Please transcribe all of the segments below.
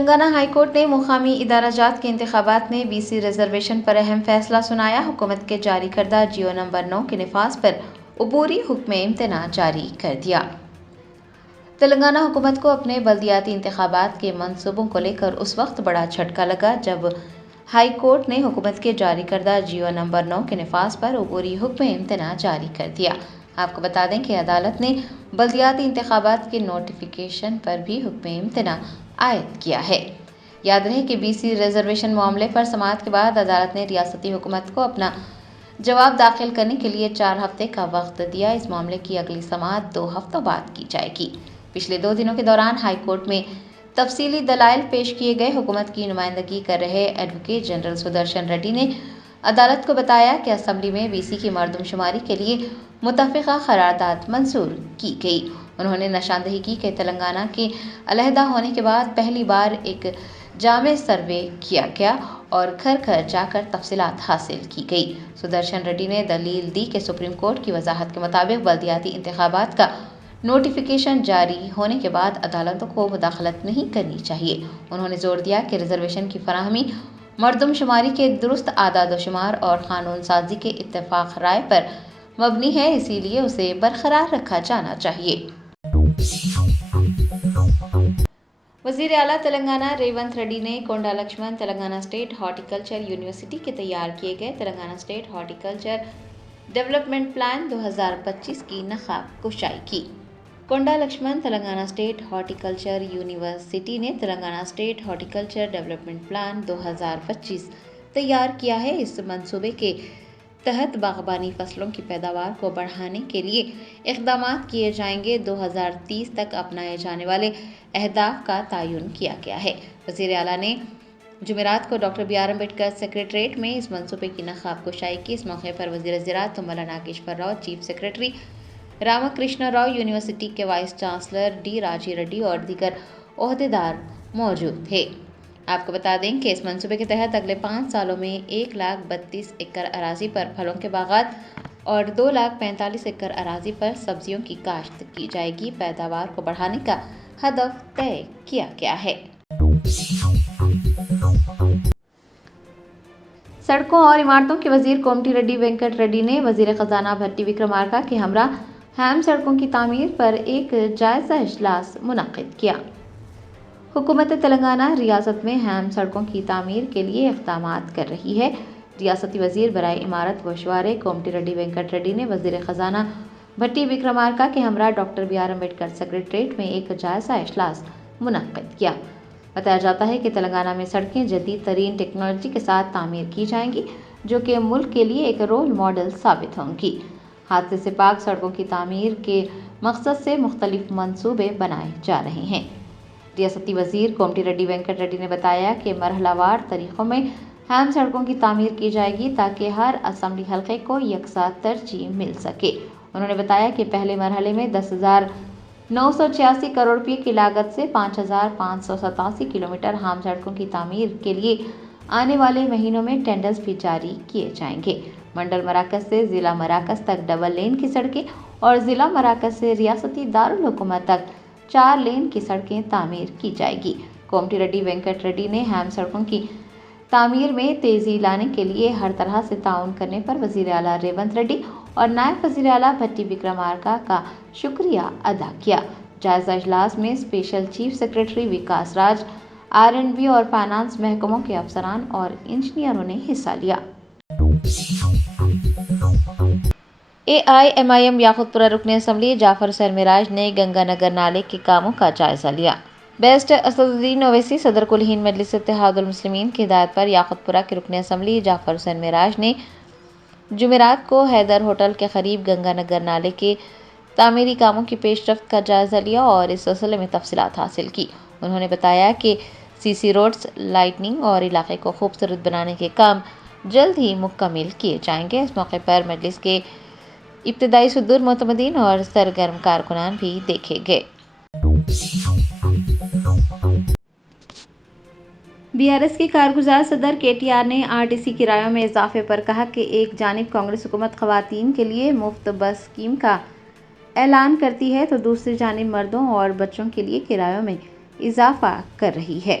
Telangana high court نے مقامی ادارہ جات کے انتخابات میں BC ریزرویشن پر اہم فیصلہ سنایا۔ حکومت کے جاری کردہ جیو نمبر 9 کے نفاذ پر عبوری حکم امتناع جاری کر دیا۔ تلنگانہ حکومت کو اپنے بلدیاتی انتخابات کے منصوبوں کو لے کر اس وقت بڑا جھٹکا لگا جب ہائی کورٹ نے حکومت کے جاری کردہ جیو نمبر 9 کے نفاذ پر عبوری حکم امتناع جاری کر دیا۔ آپ کو بتا دیں کہ عدالت نے بلدیاتی انتخابات کے نوٹیفیکیشن پر بھی حکم امتناع عائد کیا ہے۔ یاد رہے کہ BC ریزرویشن معاملے پر سماعت کے بعد عدالت نے ریاستی حکومت کو اپنا جواب داخل کرنے کے لیے 4 ہفتے کا وقت دیا۔ اس معاملے کی اگلی سماعت 2 ہفتوں بعد کی جائے گی۔ پچھلے 2 دنوں کے دوران ہائی کورٹ میں تفصیلی دلائل پیش کیے گئے۔ حکومت کی نمائندگی کر رہے ایڈوکیٹ جنرل سدرشن ریڈی نے عدالت کو بتایا کہ اسمبلی میں BC کی مردم شماری کے لیے متفقہ قرارداد منظور کی گئی۔ انہوں نے نشاندہی کی کہ تلنگانہ کے علیحدہ ہونے کے بعد پہلی بار ایک جامع سروے کیا گیا اور گھر گھر جا کر تفصیلات حاصل کی گئی۔ سدرشن ریڈی نے دلیل دی کہ سپریم کورٹ کی وضاحت کے مطابق بلدیاتی انتخابات کا نوٹیفیکیشن جاری ہونے کے بعد عدالتوں کو مداخلت نہیں کرنی چاہیے۔ انہوں نے زور دیا کہ ریزرویشن کی فراہمی مردم شماری کے درست اعداد و شمار اور قانون سازی کے اتفاق رائے پر مبنی ہے، اسی لیے اسے برقرار رکھا جانا چاہیے۔ وزیر اعلیٰ تلنگانہ ریونت ریڈی نے Konda Laxman Telangana State Horticulture University کے تیار کیے گئے Telangana State Horticulture Development Plan 2025 کی نقاب کشائی کی۔ Konda Laxman Telangana State Horticulture University نے Telangana State Horticulture Development Plan 2025 تیار کیا ہے۔ اس منصوبے کے تحت باغبانی فصلوں کی پیداوار کو بڑھانے کے لیے اقدامات کیے جائیں گے۔ 2030 تک اپنائے جانے والے اہداف کا تعین کیا گیا ہے۔ وزیر اعلیٰ نے جمعرات کو ڈاکٹر BR امبیڈکر سیکریٹریٹ میں اس منصوبے کی نقاب کشائی کی۔ اس موقع پر وزیر زراعت Tummala Nageswara Rao, chief secretary Rama Krishna Rao, university کے vice chancellor D Raji Reddy اور دیگر عہدیدار موجود تھے۔ آپ کو بتا دیں کہ اس منصوبے کے تحت اگلے 5 سالوں میں 132 ایکڑ اراضی پر پھلوں کے باغات اور 245 ایکڑ اراضی پر سبزیوں کی کاشت کی جائے گی۔ پیداوار کو بڑھانے کا ہدف طے کیا گیا ہے۔ سڑکوں اور عمارتوں کے وزیر کومٹی ریڈی وینکٹ ریڈی نے وزیر خزانہ بھٹی وکرمارکا کے ہمراہ اہم سڑکوں کی تعمیر پر ایک جائزہ اجلاس منعقد کیا۔ حکومت تلنگانہ ریاست میں اہم سڑکوں کی تعمیر کے لیے اقدامات کر رہی ہے۔ ریاستی وزیر برائے عمارت و شعارے کومٹی ریڈی وینکٹ ریڈی نے وزیر خزانہ بھٹی وکرمارکا کے ہمراہ ڈاکٹر BR امبیڈکر سیکریٹریٹ میں ایک جائزہ اجلاس منعقد کیا۔ بتایا جاتا ہے کہ تلنگانہ میں سڑکیں جدید ترین ٹیکنالوجی کے ساتھ تعمیر کی جائیں گی، جو کہ ملک کے لیے ایک رول ماڈل ثابت ہوں گی۔ حادثے سے پاک سڑکوں کی تعمیر کے مقصد سے مختلف منصوبے بنائے جا رہے ہیں۔ ریاستی وزیر کومٹی ریڈی وینکٹ ریڈی نے بتایا کہ مرحلہ وار طریقوں میں اہم سڑکوں کی تعمیر کی جائے گی تاکہ ہر اسمبلی حلقے کو یکساں ترجیح مل سکے۔ انہوں نے بتایا کہ پہلے مرحلے میں 10,986 کروڑ روپے کی لاگت سے 5,587 کلومیٹر اہم سڑکوں کی تعمیر کے لیے آنے والے مہینوں میں ٹینڈرز بھی جاری کیے جائیں گے۔ منڈل مراکز سے ضلع مراکز تک ڈبل لین کی سڑکیں اور ضلع مراکز سے ریاستی دارالحکومت تک 4 لین کی سڑکیں تعمیر کی جائے گی۔ کومٹی ریڈی وینکٹ ریڈی نے اہم سڑکوں کی تعمیر میں تیزی لانے کے لیے ہر طرح سے تعاون کرنے پر وزیر اعلیٰ ریونت ریڈی اور نائب وزیر اعلیٰ بھٹی وکرمارکا کا شکریہ ادا کیا۔ جائزہ اجلاس میں اسپیشل چیف سیکریٹری وکاس راج، R&B اور فائنانس محکموں کے افسران اور انجینئروں نے حصہ لیا۔ AIMIM یاقوت پورہ رکن اسمبلی جعفر حسین معراج نے گنگا نگر نالے کے کاموں کا جائزہ لیا۔ بیسٹ اسدالدین اویسی صدر کل ہند مجلس اتحاد المسلمین کی ہدایت پر یاقوت پورہ کے رکن اسمبلی جعفر حسین معراج نے جمعرات کو حیدر ہوٹل کے قریب گنگا نگر نالے کے تعمیری کاموں کی پیش رفت کا جائزہ لیا اور اس سلسلے میں تفصیلات حاصل کی۔ انہوں نے بتایا کہ CC روڈز، لائٹننگ اور علاقے کو خوبصورت بنانے کے کام جلد ہی مکمل کیے جائیں گے۔ اس موقع پر مجلس کے ابتدائی صدور معتمدین اور سرگرم کارکنان بھی دیکھے گئے۔ BRS کے کارگزار صدر KTR نے RTC کرایوں میں اضافے پر کہا کہ ایک جانب کانگریس حکومت خواتین کے لیے مفت بس اسکیم کا اعلان کرتی ہے تو دوسری جانب مردوں اور بچوں کے لیے کرایوں میں اضافہ کر رہی ہے۔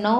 9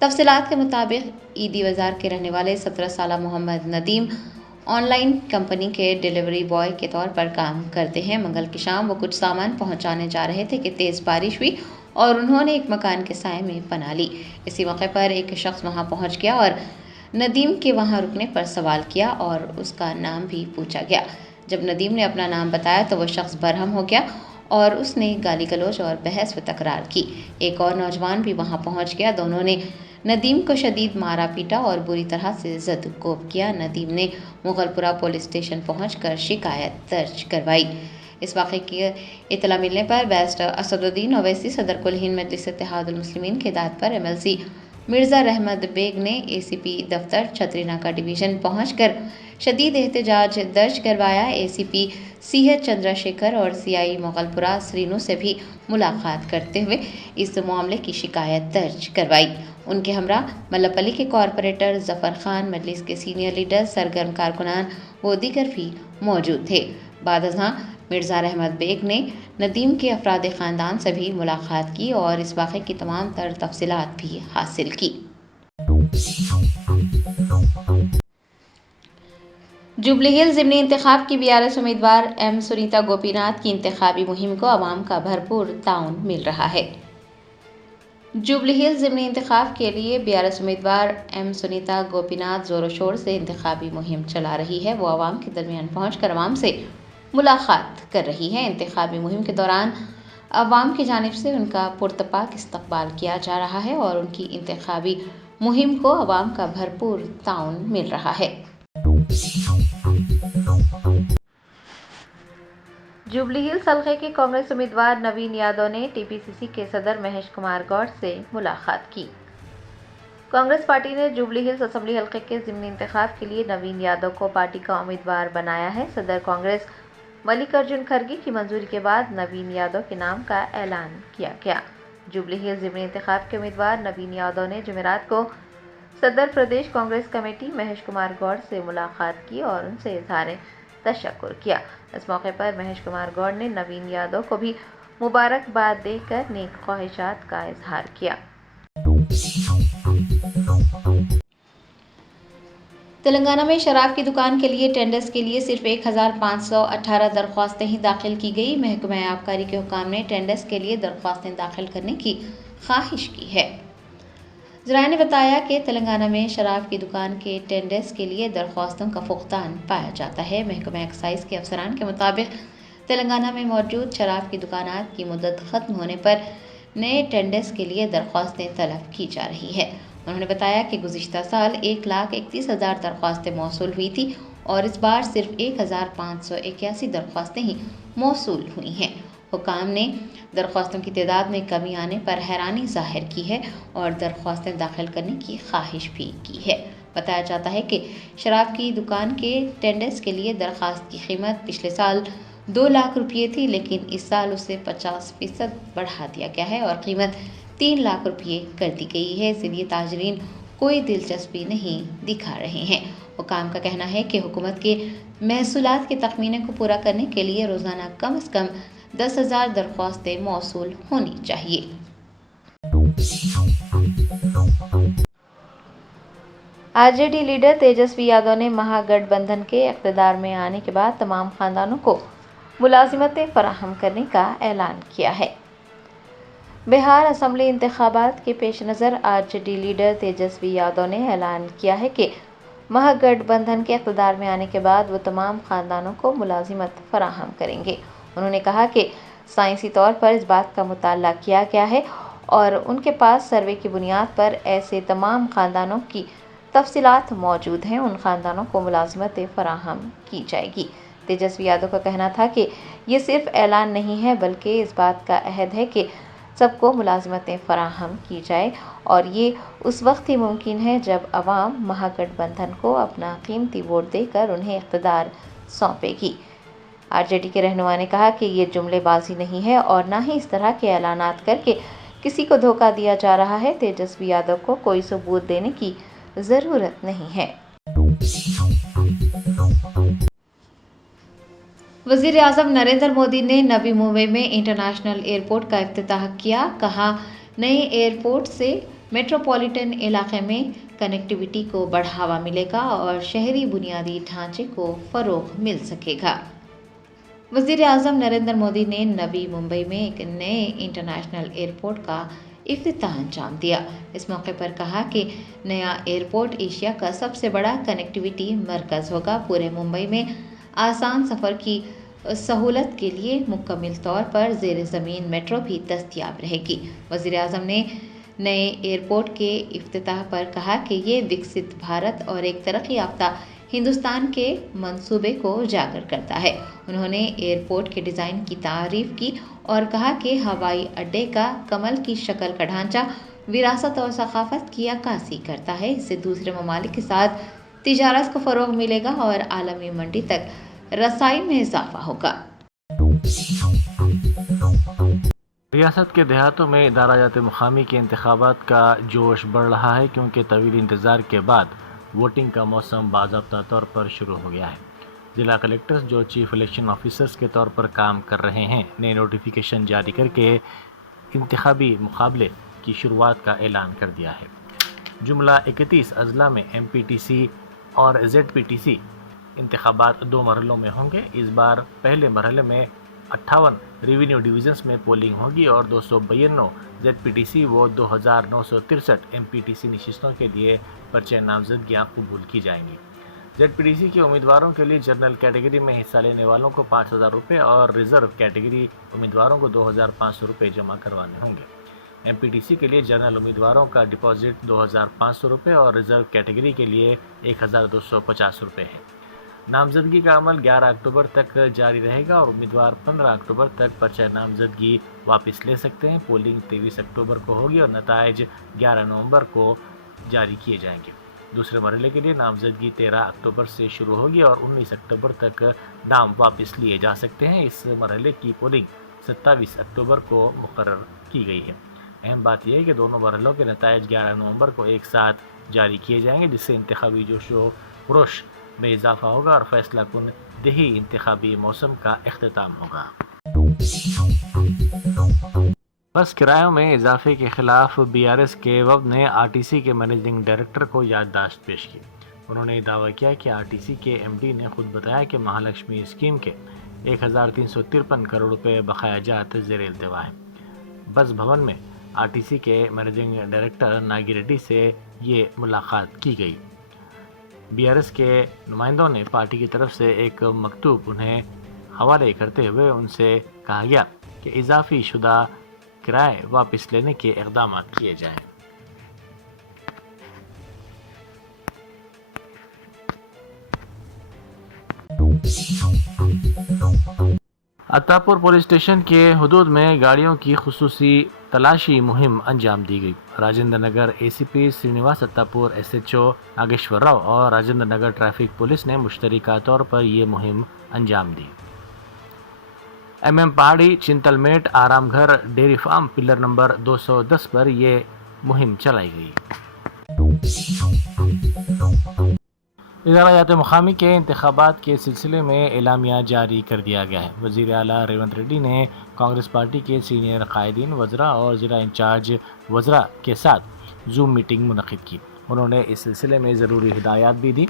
تفصیلات کے مطابق عیدی بازار کے رہنے والے 17 سالہ محمد ندیم آن لائن کمپنی کے ڈیلیوری بوائے کے طور پر کام کرتے ہیں۔ منگل کی شام وہ کچھ سامان پہنچانے جا رہے تھے کہ تیز بارش ہوئی اور انہوں نے ایک مکان کے سائے میں پناہ لی۔ اسی موقع پر ایک شخص وہاں پہنچ گیا اور ندیم کے وہاں رکنے پر سوال کیا اور اس کا نام بھی پوچھا گیا۔ جب ندیم نے اپنا نام بتایا تو وہ شخص برہم ہو گیا اور اس نے گالی گلوچ اور بحث و تکرار کی۔ ایک اور نوجوان بھی وہاں پہنچ گیا۔ دونوں نے ندیم کو شدید مارا پیٹا اور بری طرح سے زد کوب کیا۔ ندیم نے مغل پورہ پولیس اسٹیشن پہنچ کر شکایت درج کروائی۔ اس واقعے کی اطلاع ملنے پر بیرسٹر اسد الدین اویسی صدر کل ہند مجلس اتحاد المسلمین کی ہدایت پر MLC مرزا رحمت بیگ نے ACP دفتر چھتری ناکہ ڈویژن پہنچ کر شدید احتجاج درج کروایا۔ ACP CH چندرا شیکھر اور CI مغل پورہ سرینو سے بھی ملاقات کرتے ہوئے اس معاملے کی شکایت درج کروائی۔ ان کے ہمراہ ملپلی کے کارپوریٹر ظفر خان، مجلس کے سینئر لیڈر، سرگرم کارکنان و دیگر بھی موجود تھے۔ بعد ازاں مرزا رحمت بیگ نے ندیم کے افراد خاندان سے بھی ملاقات کی اور اس واقعے کی تمام تر تفصیلات بھی حاصل کی۔ جوبلی ہلز ضمنی انتخاب کی BRS امیدوار M سنیتا گوپی ناتھ کی انتخابی مہم کو عوام کا بھرپور تعاون مل رہا ہے۔ جوبلی ہلز ضمنی انتخاب کے لیے BRS امیدوار M سنیتا گوپی ناتھ زور و شور سے انتخابی مہم چلا رہی ہے۔ وہ عوام کے درمیان پہنچ کر عوام سے ملاقات کر رہی ہے۔ انتخابی مہم کے دوران عوام کی جانب سے ان کا پرتپاک استقبال کیا جا رہا ہے اور ان کی انتخابی مہم کو عوام کا بھرپور تعاون مل رہا ہے۔ جوبلی ہلز حلقے کے کانگریس امیدوار نوین یادو نے TPCC کے صدر مہیش کمار گوڈ سے ملاقات کی۔ کانگریس پارٹی نے جوبلی ہلز اسمبلی حلقے کے ضمنی انتخاب کے لیے نوین یادو کو پارٹی کا امیدوار بنایا ہے۔ صدر کانگریس ملک ارجن کھرگے کی منظوری کے بعد نوین یادو کے نام کا اعلان کیا گیا۔ جوبلی ہلز ضمنی انتخاب کے امیدوار نوین یادو نے جمعرات کو صدر پردیش کانگریس کمیٹی مہیش کمار گوڈ سے ملاقات کی اور ان سے اظہار تشکر کیا۔ اس موقع پر مہیش کمار گوڈ نے نوین یادو کو بھی مبارکباد دے کر نیک خواہشات کا اظہار کیا۔ تلنگانہ میں شراب کی دکان کے لیے ٹینڈرز کے لیے صرف 1518 درخواستیں ہی داخل کی گئی۔ محکمہ آبکاری کے حکام نے ٹینڈرز کے لیے درخواستیں داخل کرنے کی خواہش کی ہے۔ ذرائع نے بتایا کہ تلنگانہ میں شراب کی دکان کے ٹینڈرز کے لیے درخواستوں کا فقدان پایا جاتا ہے۔ محکمہ ایکسائز کے افسران کے مطابق تلنگانہ میں موجود شراب کی دکانات کی مدت ختم ہونے پر نئے ٹینڈرز کے لیے درخواستیں طلب کی جا رہی ہے۔ انہوں نے بتایا کہ گزشتہ سال 1,31,000 درخواستیں موصول ہوئی تھیں اور اس بار صرف 1,581 درخواستیں ہی موصول ہوئی ہیں۔ حکام نے درخواستوں کی تعداد میں کمی آنے پر حیرانی ظاہر کی ہے اور درخواستیں داخل کرنے کی خواہش بھی کی ہے۔ بتایا جاتا ہے کہ شراب کی دکان کے ٹینڈرز کے لیے درخواست کی قیمت پچھلے سال 2 لاکھ روپے تھی، لیکن اس سال اسے 50% بڑھا دیا گیا ہے اور قیمت 3 لاکھ روپے کر دی گئی ہے۔ اس لیے تاجرین کوئی دلچسپی نہیں دکھا رہے ہیں۔ حکام کا کہنا ہے کہ حکومت کے محصولات کے تخمینے کو پورا کرنے کے لیے روزانہ کم از کم 10,000 درخواستیں موصول ہونی چاہیے۔ RJD لیڈر تیجسوی یادو نے مہا گٹھ بندھن کے اقتدار میں آنے کے بعد تمام خاندانوں کو ملازمتیں فراہم کرنے کا اعلان کیا ہے۔ بہار اسمبلی انتخابات کے پیش نظر RJD لیڈر تیجسوی یادو نے اعلان کیا ہے کہ مہا گٹھ بندھن کے اقتدار میں آنے کے بعد وہ تمام خاندانوں کو ملازمت فراہم کریں گے۔ انہوں نے کہا کہ سائنسی طور پر اس بات کا مطالعہ کیا گیا ہے اور ان کے پاس سروے کی بنیاد پر ایسے تمام خاندانوں کی تفصیلات موجود ہیں۔ ان خاندانوں کو ملازمتیں فراہم کی جائے گی۔ تیجسوی یادو کا کہنا تھا کہ یہ صرف اعلان نہیں ہے بلکہ اس بات کا عہد ہے کہ سب کو ملازمتیں فراہم کی جائے اور یہ اس وقت ہی ممکن ہے جب عوام مہا گٹھ بندھن کو اپنا قیمتی ووٹ دے کر انہیں اقتدار سونپے گی۔ RJD کے رہنما نے کہا کہ یہ جملے بازی نہیں ہے اور نہ ہی اس طرح کے اعلانات کر کے کسی کو دھوکہ دیا جا رہا ہے۔ تیجسوی یادو کو کوئی ثبوت دینے کی ضرورت نہیں ہے۔ وزیر اعظم نریندر مودی نے نوی ممبئی میں انٹرنیشنل ایئرپورٹ کا افتتاح کیا۔ کہا، نئے ایئرپورٹ سے میٹروپولیٹن علاقے میں کنیکٹیویٹی کو بڑھاوا ملے گا اور شہری بنیادی ڈھانچے کو فروغ مل سکے گا۔ وزیر اعظم نریندر مودی نے نوی ممبئی میں ایک نئے انٹرنیشنل ایئرپورٹ کا افتتاح انجام دیا۔ اس موقع پر کہا کہ نیا ایئرپورٹ ایشیا کا سب سے بڑا کنیکٹیویٹی مرکز ہوگا۔ پورے ممبئی میں آسان سفر کی سہولت کے لیے مکمل طور پر زیر زمین میٹرو بھی دستیاب رہے گی۔ وزیر اعظم نے نئے ایئرپورٹ کے افتتاح پر کہا کہ یہ وکست بھارت اور ایک ترقی یافتہ ہندوستان کے منصوبے کو اجاگر کرتا ہے۔ انہوں نے ایئرپورٹ کے ڈیزائن کی تعریف کی اور کہا کہ ہوائی اڈے کا کمل کی شکل کا ڈھانچہ وراثت اور ثقافت کی عکاسی کرتا ہے۔ اس سے دوسرے ممالک کے ساتھ تجارت کو فروغ ملے گا اور عالمی منڈی تک رسائی میں اضافہ ہوگا۔ ریاست کے دیہاتوں میں ادارہ جات مقامی کے انتخابات کا جوش بڑھ رہا ہے کیونکہ طویل انتظار کے بعد ووٹنگ کا موسم باضابطہ طور پر شروع ہو گیا ہے۔ ضلع کلکٹرز جو چیف الیکشن آفیسرز کے طور پر کام کر رہے ہیں نے نوٹیفیکیشن جاری کر کے انتخابی مقابلے کی شروعات کا اعلان کر دیا ہے۔ جملہ 31 اضلاع میں ایم پی ٹی سی اور زیڈ پی ٹی سی انتخابات 2 مرحلوں میں ہوں گے۔ اس بار پہلے مرحلے میں 58 ریونیو ڈویژنز میں پولنگ ہوگی اور 292 زیڈ پی ٹی سی و 2963 ایم پی ٹی سی نشستوں کے لیے پرچہ نامزدگیاں قبول کی جائیں گی۔ زیڈ پی ٹی سی کے امیدواروں کے لیے جنرل کیٹیگری میں حصہ لینے والوں کو 5000 روپے اور ریزرو کیٹیگری امیدواروں کو 2500 روپے جمع کروانے ہوں گے۔ ایم پی ٹی سی کے لیے جنرل امیدواروں کا ڈپازٹ 2500 روپے اور ریزرو کیٹیگری کے لیے 1250 روپے ہے۔ نامزدگی کا عمل 11 اکتوبر تک جاری رہے گا اور امیدوار 15 اکتوبر تک پرچہ نامزدگی واپس لے سکتے ہیں۔ پولنگ 23 اکتوبر کو ہوگی اور نتائج 11 نومبر کو جاری کیے جائیں گے۔ دوسرے مرحلے کے لیے نامزدگی 13 اکتوبر سے شروع ہوگی اور 19 اکتوبر تک نام واپس لیے جا سکتے ہیں۔ اس مرحلے کی پولنگ 27 اکتوبر کو مقرر کی گئی ہے۔ اہم بات یہ ہے کہ دونوں مرحلوں کے نتائج 11 نومبر کو ایک ساتھ جاری کیے جائیں گے، جس سے انتخابی جوش و خروش میں اضافہ ہوگا اور فیصلہ کن دیہی انتخابی موسم کا اختتام ہوگا۔ بس کرایوں میں اضافے کے خلاف بی آر ایس کے وفد نے آر ٹی سی کے منیجنگ ڈائریکٹر کو یادداشت پیش کی۔ انہوں نے دعویٰ کیا کہ آر ٹی سی کے ایم ڈی نے خود بتایا کہ مہالکشمی اسکیم کے 1353 کروڑ روپے بقایا جات زیر التوا ہیں۔ بس بھون میں آر ٹی سی کے منیجنگ ڈائریکٹر ناگی ریڈی سے یہ ملاقات کی گئی۔ بی آر ایس کے نمائندوں نے پارٹی کی طرف سے ایک مکتوب انہیں حوالے کرتے ہوئے ان سے کہا گیا کہ اضافی شدہ کرائے واپس لینے کے اقدامات کیے جائیں۔ عطاپور پولیس اسٹیشن کے حدود میں گاڑیوں کی خصوصی تلاشی مہم انجام دی گئی۔ Rajendra Nagar A C P Srinivas Attapur S H O Nageswara Rao اور راجندر نگر ٹریفک پولیس نے مشترکہ طور پر یہ مہم انجام دی۔ ایم پہاڑی، چنتل میٹ، آرام گھر، ڈیری فارم، پلر نمبر 210 پر یہ مہم چلائی گئی۔ ادارہ جات مقامی کے انتخابات کے سلسلے میں اعلامیہ جاری کر دیا گیا ہے۔ وزیر اعلیٰ ریونت ریڈی نے کانگریس پارٹی کے سینئر قائدین، وزراء اور ضلع انچارج وزراء کے ساتھ زوم میٹنگ منعقد کی۔ انہوں نے اس سلسلے میں ضروری ہدایات بھی دی۔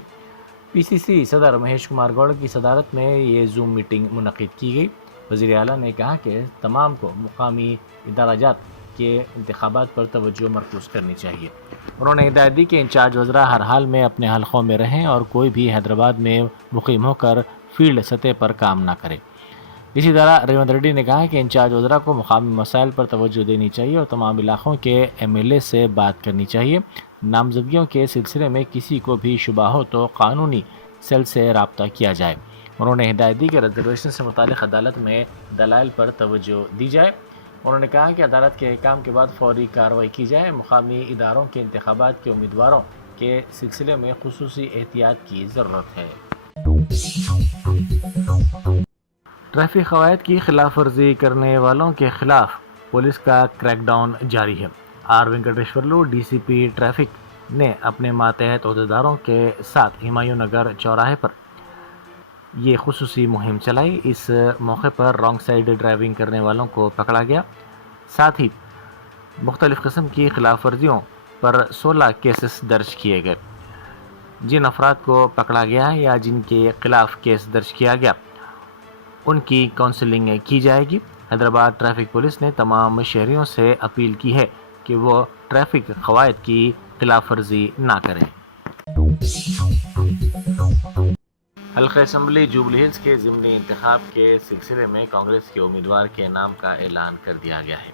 پی سی سی صدر مہیش کمار گوڑ کی صدارت میں یہ زوم میٹنگ منعقد کی گئی۔ وزیر اعلیٰ نے کہا کہ تمام کو مقامی ادارہ جات کے انتخابات پر توجہ مرکوز کرنی چاہیے۔ انہوں نے ہدایت دی کہ انچارج وزراء ہر حال میں اپنے حلقوں میں رہیں اور کوئی بھی حیدرآباد میں مقیم ہو کر فیلڈ سطح پر کام نہ کرے۔ اسی طرح ریونت ریڈی نے کہا کہ انچارج وزراء کو مقامی مسائل پر توجہ دینی چاہیے اور تمام علاقوں کے ایم ایل اے سے بات کرنی چاہیے۔ نامزدگیوں کے سلسلے میں کسی کو بھی شبہ ہو تو قانونی سیل سے رابطہ کیا جائے۔ انہوں نے ہدایت دی کہ ریزرویشن سے متعلق عدالت میں دلائل پر توجہ دی جائے۔ انہوں نے کہا کہ عدالت کے احکام کے بعد فوری کارروائی کی جائے۔ مقامی اداروں کے انتخابات کے امیدواروں کے سلسلے میں خصوصی احتیاط کی ضرورت ہے۔ ٹریفک قواعد کی خلاف ورزی کرنے والوں کے خلاف پولیس کا کریک ڈاؤن جاری ہے۔ R Venkateshwarlu D C P traffic نے اپنے ماتحت عہدیداروں کے ساتھ ہمایوں نگر چوراہے پر یہ خصوصی مہم چلائی۔ اس موقع پر رانگ سائیڈ ڈرائیونگ کرنے والوں کو پکڑا گیا، ساتھ ہی مختلف قسم کی خلاف ورزیوں پر 16 کیسز درج کیے گئے۔ جن افراد کو پکڑا گیا ہے یا جن کے خلاف کیس درج کیا گیا ان کی کاؤنسلنگ کی جائے گی۔ حیدرآباد ٹریفک پولیس نے تمام شہریوں سے اپیل کی ہے کہ وہ ٹریفک قواعد کی خلاف ورزی نہ کریں۔ حلقہ اسمبلی جوبلی ہلز کے ضمنی انتخاب کے سلسلے میں کانگریس کے امیدوار کے نام کا اعلان کر دیا گیا ہے۔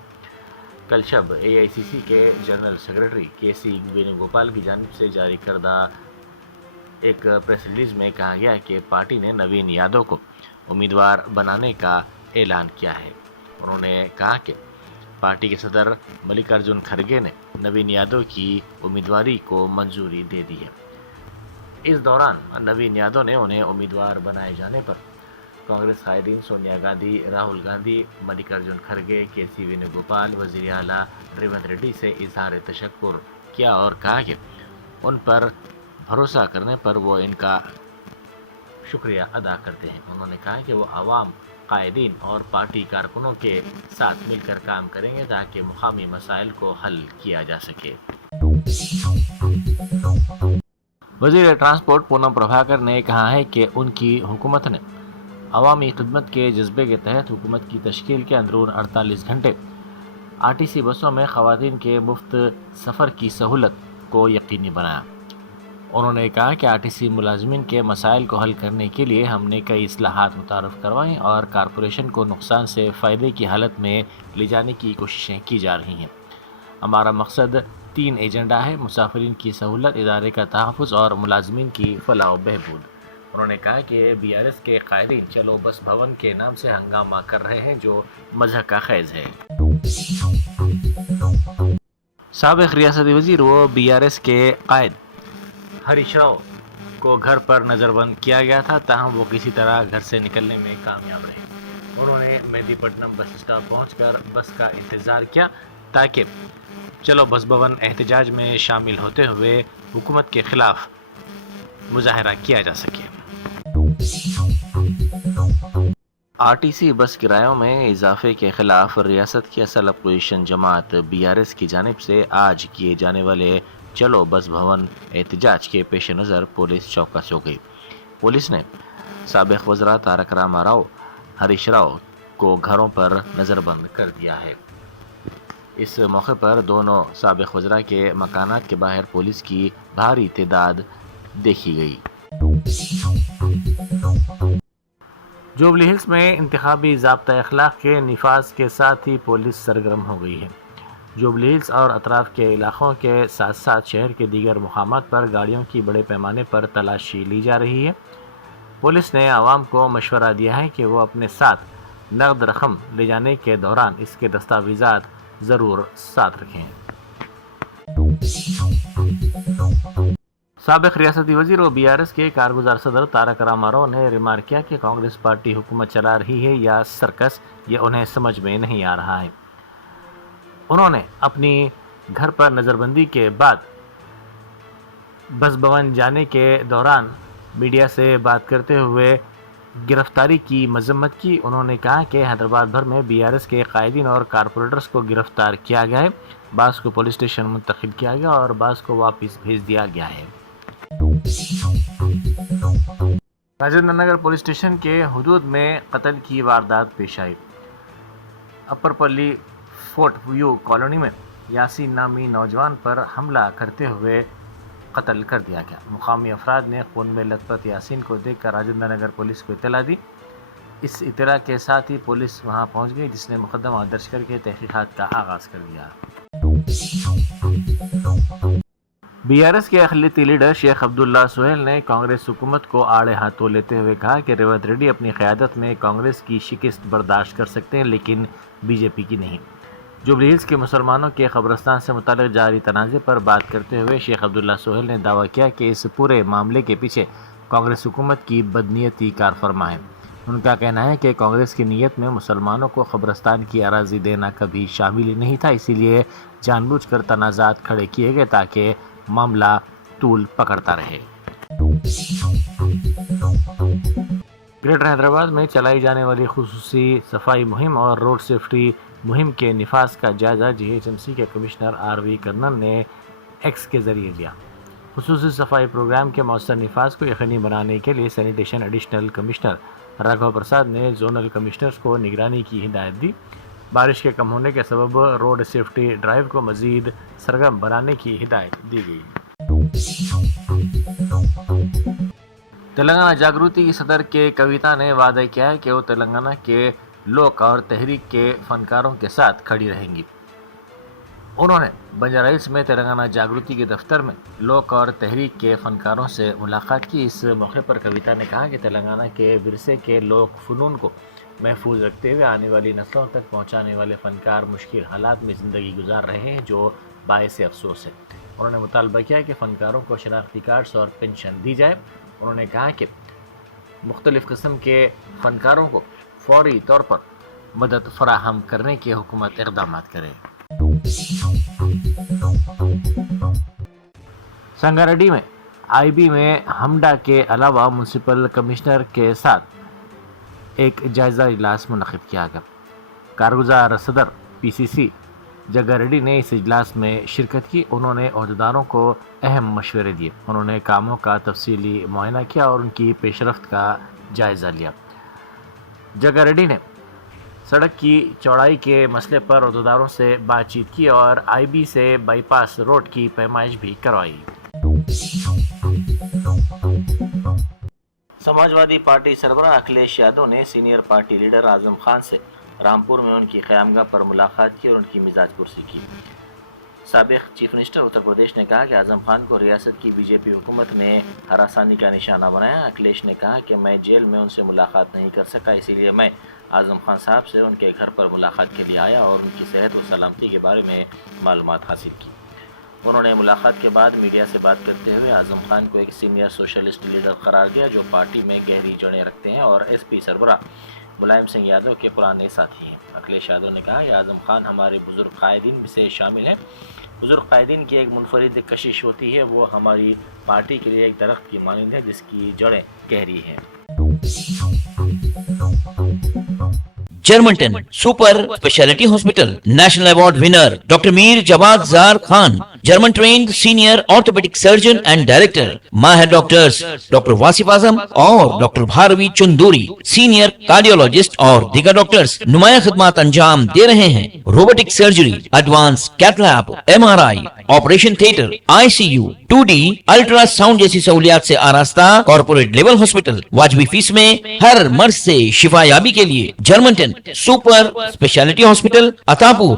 کل شب AICC کے جنرل سیکرٹری KC وینوگوپال کی جانب سے جاری کردہ ایک پریس ریلیز میں کہا گیا کہ پارٹی نے نوین یادو کو امیدوار بنانے کا اعلان کیا ہے۔ انہوں نے کہا کہ پارٹی کے صدر ملکارجن کھڑگے نے نوین یادو کی امیدواری کو منظوری دے دی ہے۔ اس دوران نوین یادو نے انہیں امیدوار بنائے جانے پر کانگریس قائدین سونیا گاندھی، راہل گاندھی، ملکارجن کھڑگے، KC وینوگوپال، وزیر اعلیٰ ریونت ریڈی سے اظہار تشکر کیا اور کہا کہ ان پر بھروسہ کرنے پر وہ ان کا شکریہ ادا کرتے ہیں۔ انہوں نے کہا کہ وہ عوام، قائدین اور پارٹی کارکنوں کے ساتھ مل کر کام کریں گے تاکہ مقامی مسائل کو حل کیا جا سکے۔ وزیر ٹرانسپورٹ پونم پربھاکر نے کہا ہے کہ ان کی حکومت نے عوامی خدمت کے جذبے کے تحت حکومت کی تشکیل کے اندرون 48 گھنٹے RTC بسوں میں خواتین کے مفت سفر کی سہولت کو یقینی بنایا۔ انہوں نے کہا کہ RTC ملازمین کے مسائل کو حل کرنے کے لیے ہم نے کئی اصلاحات متعارف کروائیں اور کارپوریشن کو نقصان سے فائدے کی حالت میں لے جانے کی کوششیں کی جا رہی ہیں۔ ہمارا مقصد 3 ایجنڈا ہے: مسافرین کی سہولت، ادارے کا تحفظ اور ملازمین کی فلاح و بہبود۔ انہوں نے کہا کہ BRS کے قائدین چلو بس بھون کے نام سے ہنگامہ کر رہے ہیں جو مذہب کا خیز ہے۔ سابق ریاستی وزیر و BRS کے قائد ہریش راؤ کو گھر پر نظر بند کیا گیا تھا، تاہم وہ کسی طرح گھر سے نکلنے میں کامیاب رہے۔ انہوں نے مہدی پٹنم بس اسٹاپ پہنچ کر بس کا انتظار کیا تاکہ چلو بس بھون احتجاج میں شامل ہوتے ہوئے حکومت کے خلاف مظاہرہ کیا جا سکے۔ RTC بس کرایوں میں اضافے کے خلاف ریاست کی اصل اپوزیشن جماعت BRS کی جانب سے آج کیے جانے والے چلو بس بھون احتجاج کے پیش نظر پولیس چوکس ہو گئی۔ پولیس نے سابق وزراء تارک راما راؤ، ہریش راؤ کو گھروں پر نظر بند کر دیا ہے۔ اس موقع پر دونوں سابق وزراء کے مکانات کے باہر پولیس کی بھاری تعداد دیکھی گئی۔ جوبلی ہلز میں انتخابی ضابطہ اخلاق کے نفاذ کے ساتھ ہی پولیس سرگرم ہو گئی ہے۔ جوبلی ہلز اور اطراف کے علاقوں کے ساتھ ساتھ شہر کے دیگر مقامات پر گاڑیوں کی بڑے پیمانے پر تلاشی لی جا رہی ہے۔ پولیس نے عوام کو مشورہ دیا ہے کہ وہ اپنے ساتھ نقد رقم لے جانے کے دوران اس کے دستاویزات ضرور ساتھ رکھیں۔ سابق ریاستی وزیر و BRS کے کارگزار صدر تارک راما راؤ نے ریمارک کیا کہ کانگریس پارٹی حکومت چلا رہی ہے یا سرکس، یہ انہیں سمجھ میں نہیں آ رہا ہے۔ انہوں نے اپنی گھر پر نظر بندی کے بعد بس بھون جانے کے دوران میڈیا سے بات کرتے ہوئے گرفتاری کی مذمت کی۔ انہوں نے کہا کہ حیدرآباد بھر میں BRS کے قائدین اور کارپوریٹرز کو گرفتار کیا گیا ہے، بعض کو پولیس اسٹیشن منتقل کیا گیا اور بعض کو واپس بھیج دیا گیا ہے۔ راجندر نگر پولیس اسٹیشن کے حدود میں قتل کی واردات پیش آئی۔ اپر پلی فورٹ ویو کالونی میں یاسین نامی نوجوان پر حملہ کرتے ہوئے قتل کر دیا گیا۔ مقامی افراد نے خون میں لت پت یاسین کو دیکھ کر راجندر نگر پولیس کو اطلاع دی۔ اس اطلاع کے ساتھ ہی پولیس وہاں پہنچ گئی، جس نے مقدمہ درج کر کے تحقیقات کا آغاز کر دیا۔ BRS کے اقلیتی لیڈر شیخ عبداللہ سہیل نے کانگریس حکومت کو آڑے ہاتھوں لیتے ہوئے کہا کہ ریونت ریڈی اپنی قیادت میں کانگریس کی شکست برداشت کر سکتے ہیں لیکن BJP کی نہیں۔ جوبلی ہلز کے مسلمانوں کے قبرستان سے متعلق جاری تنازع پر بات کرتے ہوئے شیخ عبداللہ سہیل نے دعویٰ کیا کہ اس پورے معاملے کے پیچھے کانگریس حکومت کی بدنیتی کار فرما ہے۔ ان کا کہنا ہے کہ کانگریس کی نیت میں مسلمانوں کو قبرستان کی اراضی دینا کبھی شامل ہی نہیں تھا، اسی لیے جان بوجھ کر تنازعات کھڑے کیے گئے تاکہ معاملہ طول پکڑتا رہے۔ گریٹر حیدرآباد میں چلائی جانے والی خصوصی صفائی مہم اور روڈ سیفٹی مہم کے نفاذ کا جائزہ GHMC کے کمشنر RV کرنن نے ایکس کے ذریعے دیا۔ خصوصی صفائی پروگرام کے مؤثر نفاذ کو یقینی بنانے کے لیے sanitation additional commissioner Raghav Prasad نے زونل کمشنرز کو نگرانی کی ہدایت دی۔ بارش کے کم ہونے کے سبب روڈ سیفٹی ڈرائیو کو مزید سرگرم بنانے کی ہدایت دی گئی۔ تلنگانہ جاگروتی کی صدر کے کویتا نے وعدہ کیا ہے کہ وہ تلنگانہ کے لوک اور تحریک کے فنکاروں کے ساتھ کھڑی رہیں گی۔ انہوں نے بنجارہ ہلز میں تلنگانہ جاگروتی کے دفتر میں لوک اور تحریک کے فنکاروں سے ملاقات کی۔ اس موقع پر کویتا نے کہا کہ تلنگانہ کے ورثے کے لوک فنون کو محفوظ رکھتے ہوئے آنے والی نسلوں تک پہنچانے والے فنکار مشکل حالات میں زندگی گزار رہے ہیں، جو باعث افسوس ہے۔ انہوں نے مطالبہ کیا کہ فنکاروں کو شناختی کارڈز اور پینشن دی جائے۔ انہوں نے کہا کہ مختلف قسم کے فنکاروں کو فوری طور پر مدد فراہم کرنے کے حکومت اقدامات کرے۔ سنگاریڈی میں آئی بی میں ہمڈا کے علاوہ میونسپل کمشنر کے ساتھ ایک جائزہ اجلاس منعقد کیا گیا۔ کارگزار صدر پی سی سی جگا ریڈی نے اس اجلاس میں شرکت کی۔ انہوں نے عہدیداروں کو اہم مشورے دیے۔ انہوں نے کاموں کا تفصیلی معائنہ کیا اور ان کی پیش رفت کا جائزہ لیا۔ جگا ریڈی نے سڑک کی چوڑائی کے مسئلے پر عہدیداروں سے بات چیت کی اور آئی بی سے بائی پاس روڈ کی پیمائش بھی کروائی۔ سماجوادی پارٹی سربراہ اکھلیش یادو نے senior party leader Azam Khan سے رامپور میں ان کی قیامگاہ پر ملاقات کی اور ان کی مزاج پرسی کی۔ سابق چیف منسٹر اتر پردیش نے کہا کہ اعظم خان کو ریاست کی بی جے پی حکومت نے ہراسانی کا نشانہ بنایا۔ اکھلیش نے کہا کہ میں جیل میں ان سے ملاقات نہیں کر سکا، اسی لیے میں اعظم خان صاحب سے ان کے گھر پر ملاقات کے لیے آیا اور ان کی صحت و سلامتی کے بارے میں معلومات حاصل کی۔ انہوں نے ملاقات کے بعد میڈیا سے بات کرتے ہوئے اعظم خان کو ایک سینئر سوشلسٹ لیڈر قرار دیا جو پارٹی میں گہری جڑیں رکھتے ہیں اور ایس پی سربراہ ملائم سنگھ یادو کے پرانے ساتھی ہیں۔ اکھلیش یادو نے کہا کہ اعظم خان ہمارے بزرگ قائدین میں سے شامل ہیں۔ بزرگ قائدین کی ایک منفرد کشش ہوتی ہے، وہ ہماری پارٹی کے لیے ایک درخت کی مانند ہے جس کی جڑیں گہری ہیں۔ Germanten super speciality hospital national award winner doctor Mir Jawad Zar Khan, German trained senior orthopaedic surgeon and director, ماہر ڈاکٹرز ڈاکٹر واصف اعظم اور doctor Bharavi Chanduri, senior cardiologist اور دیگر ڈاکٹرز نمایاں خدمات انجام دے رہے ہیں۔ Robotic surgery, advance cath lab, M R I, operation theatre, I C U, 2D ultrasound جیسی سہولیات سے آراستہ کارپوریٹ لیول ہاسپٹل، واجبی فیس میں ہر مرض سے شفا یابی کے لیے جرمنٹن سپر اسپیشلٹی ہاسپٹل، عطاپور